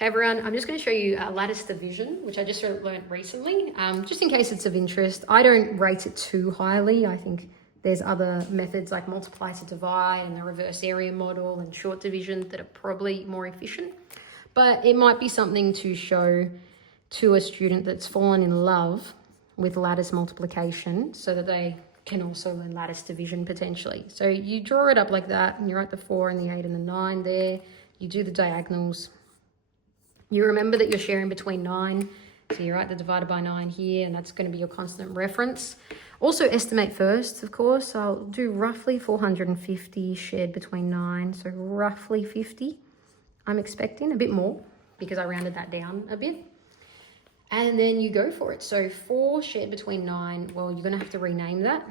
Hey everyone, I'm just going to show you lattice division, which I just learned recently, just in case it's of interest. I don't rate it too highly. I think there's other methods like multiply to divide and the reverse area model and short division that are probably more efficient. But it might be something to show to a student that's fallen in love with lattice multiplication so that they can also learn lattice division potentially. So you draw it up like that and you write the 4 and the 8 and the 9 there. You do the diagonals. You remember that you're sharing between 9, so you write the divided by 9 here, and that's going to be your constant reference. Also estimate first, of course. I'll do roughly 450 shared between 9, so roughly 50. I'm expecting a bit more because I rounded that down a bit. And then you go for it. So 4 shared between 9, well, you're going to have to rename that.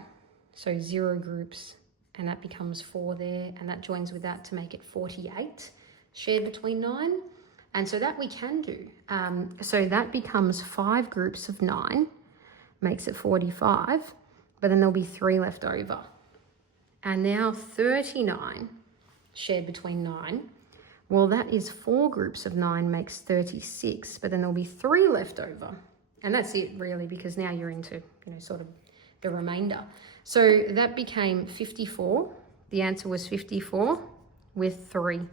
So 0 groups, and that becomes 4 there, and that joins with that to make it 48 shared between 9. And so that we can do. So that becomes 5 groups of 9, makes it 45, but then there'll be 3 left over. And now 39 shared between 9. Well, that is 4 groups of 9 makes 36, but then there'll be 3 left over. And that's it really, because now you're into, sort of the remainder. So that became 54. The answer was 54 with 3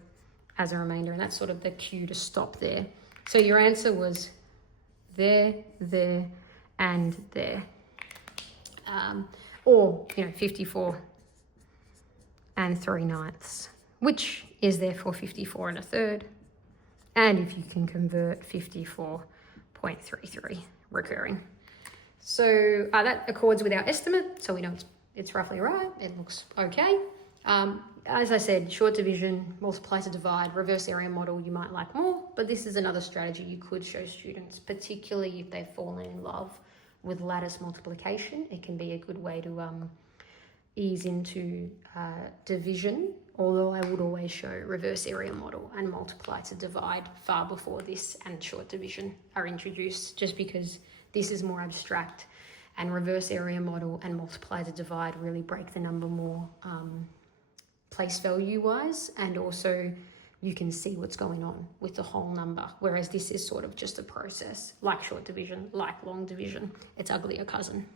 as a remainder, and that's sort of the cue to stop there. So your answer was there, and there. Or 54 and 3/9, which is therefore 54 1/3. And if you can convert 54.33 recurring. So that accords with our estimate, so we know it's roughly right. It looks okay. As I said, short division, multiply to divide, reverse area model, you might like more, but this is another strategy you could show students, particularly if they've fallen in love with lattice multiplication. It can be a good way to ease into division, although I would always show reverse area model and multiply to divide far before this and short division are introduced, just because this is more abstract, and reverse area model and multiply to divide really break the number more place value wise, and also you can see what's going on with the whole number, whereas this is sort of just a process like short division, like long division. It's uglier cousin.